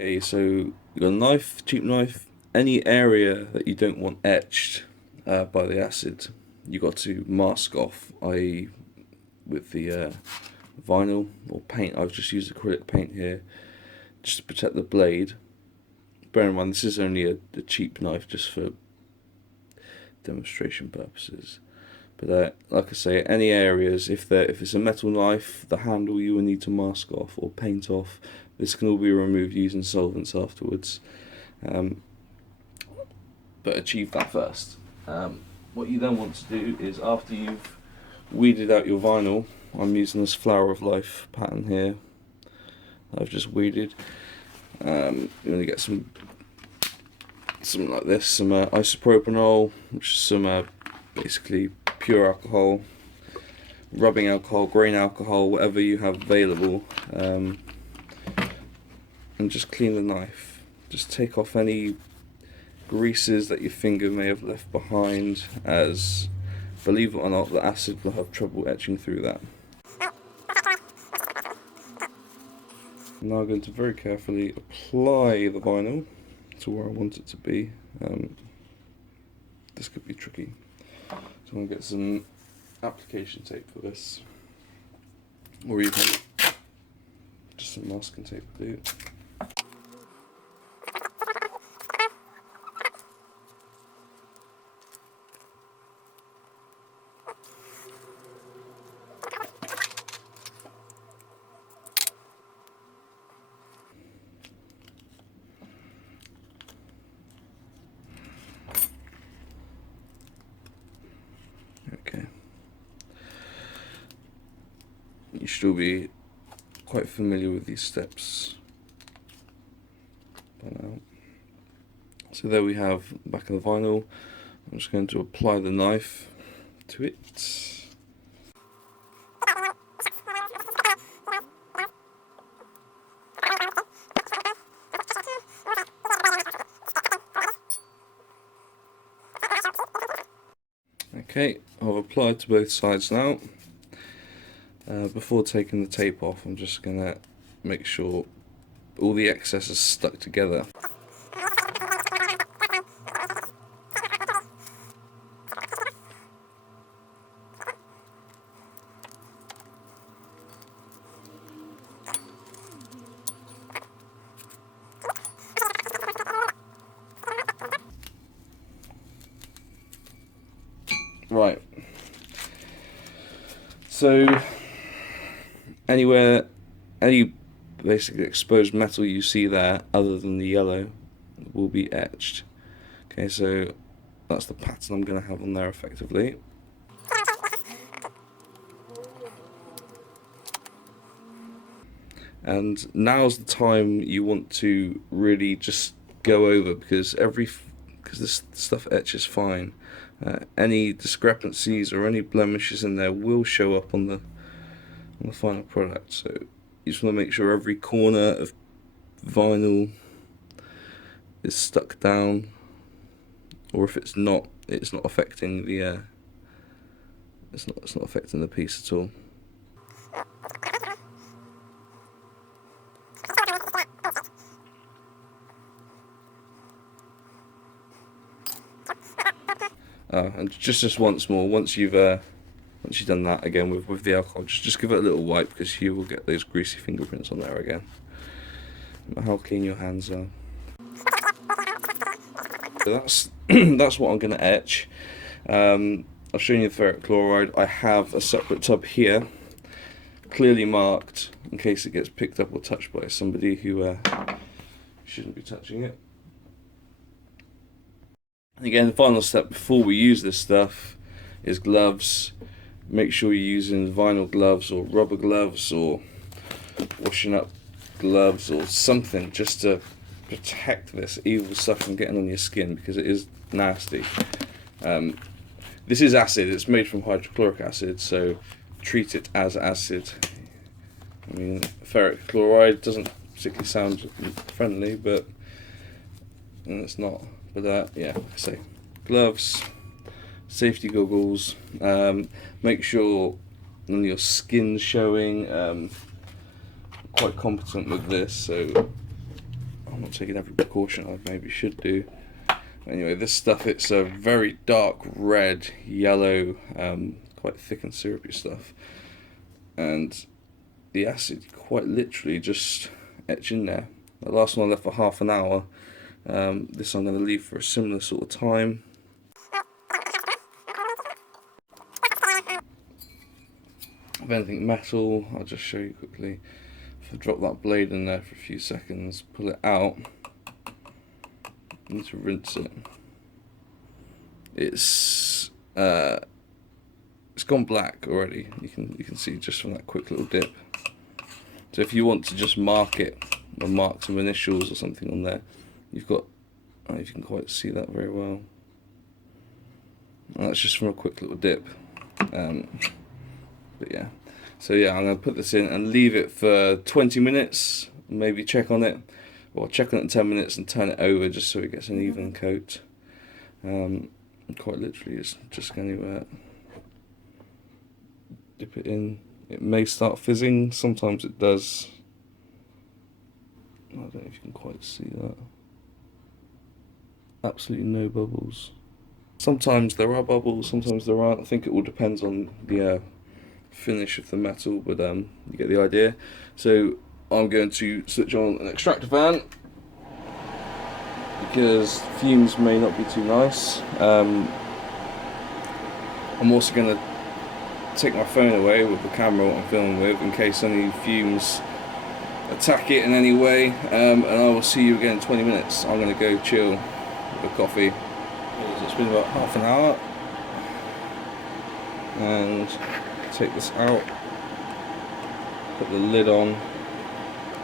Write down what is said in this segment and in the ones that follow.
Okay, so you got a knife, cheap knife, any area that you don't want etched by the acid, you got to mask off, i.e. with the vinyl or paint. I've just used acrylic paint here just to protect the blade. Bear in mind this is only a cheap knife just for demonstration purposes. But like I say, any areas, if it's a metal knife, the handle you will need to mask off or paint off. This can all be removed using solvents afterwards. But achieve that first. What you then want to do is, after you've weeded out your vinyl, I'm using this Flower of Life pattern here I've just weeded. You're going to get something like this, some isopropanol, which is some basically pure alcohol, rubbing alcohol, grain alcohol, whatever you have available, and just clean the knife. Just take off any greases that your finger may have left behind, as believe it or not, the acid will have trouble etching through that. Now I'm going to very carefully apply the vinyl to where I want it to be. This could be tricky, so I'm going to get some application tape for this, or even just some masking tape will do. Okay. You should all be quite familiar with these steps by now. So there we have the back of the vinyl. I'm just going to apply the knife to it. Okay, I've applied to both sides now. Before taking the tape off, I'm just going to make sure all the excess is stuck together. Right, so any basically exposed metal you see there other than the yellow will be etched. Okay, so that's the pattern I'm going to have on there effectively. And now's the time you want to really just go over, because this stuff etches fine. Any discrepancies or any blemishes in there will show up on the final product. So you just want to make sure every corner of vinyl is stuck down, or if it's not affecting the it's not affecting the piece at all. And just once more, once you've done that again with the alcohol, just give it a little wipe, because you will get those greasy fingerprints on there again. No matter how clean your hands are. So that's what I'm going to etch. I've shown you the ferric chloride. I have a separate tub here, clearly marked in case it gets picked up or touched by somebody who shouldn't be touching it. Again, the final step before we use this stuff is gloves. Make sure you're using vinyl gloves or rubber gloves or washing up gloves or something, just to protect this evil stuff from getting on your skin, because it is nasty. This is acid, it's made from hydrochloric acid, so treat it as acid. I mean, ferric chloride doesn't particularly sound friendly, but it's not. But yeah, like I say, gloves, safety goggles, make sure none of your skin's showing. Quite competent with this, so I'm not taking every precaution I maybe should do. Anyway, this stuff, it's a very dark red, yellow, quite thick and syrupy stuff, and the acid quite literally just etch in there. The last one I left for half an hour. This I'm going to leave for a similar sort of time. If anything metal, I'll just show you quickly. If I drop that blade in there for a few seconds, pull it out, I need to rinse it. It's gone black already. You can see just from that quick little dip. So if you want to just mark it, or mark some initials or something on there, you've got, I don't know if you can quite see that very well. And that's just from a quick little dip. But yeah, so yeah, I'm going to put this in and leave it for 20 minutes, maybe check on it, or check on it in 10 minutes and turn it over just so it gets an even coat. Quite literally, it's just going to dip it in. It may start fizzing, sometimes it does. I don't know if you can quite see that. Absolutely no bubbles. Sometimes there are bubbles, sometimes there aren't. I think it all depends on the finish of the metal, but you get the idea. So I'm going to switch on an extractor fan because fumes may not be too nice. I'm also going to take my phone away with the camera what I'm filming with in case any fumes attack it in any way, and I will see you again in 20 minutes. I'm going to go chill with a coffee. It's been about half an hour, and take this out, put the lid on.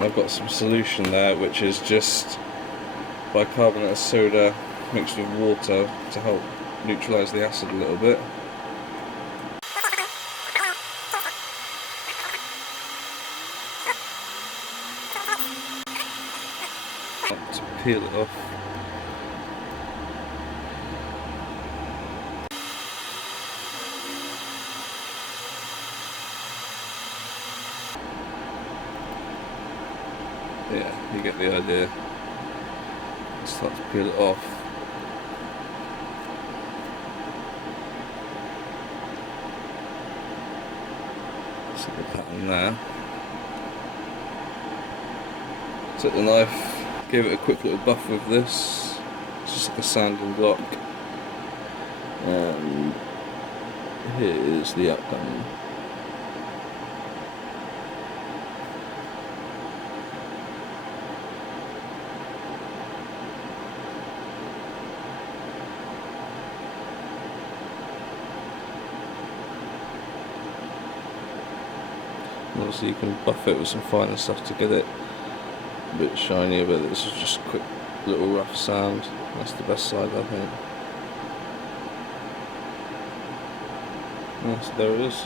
I've got some solution there which is just bicarbonate of soda mixed with water to help neutralise the acid a little bit. To peel it off. Yeah, you get the idea. Start to peel it off. See the pattern there. Took the knife, gave it a quick little buff with this. It's just like a sanding block. And here is the outcome. Obviously you can buff it with some finer stuff to get it a bit shinier, but this is just a quick little rough sand. That's the best side, I think. Yeah, so there it is.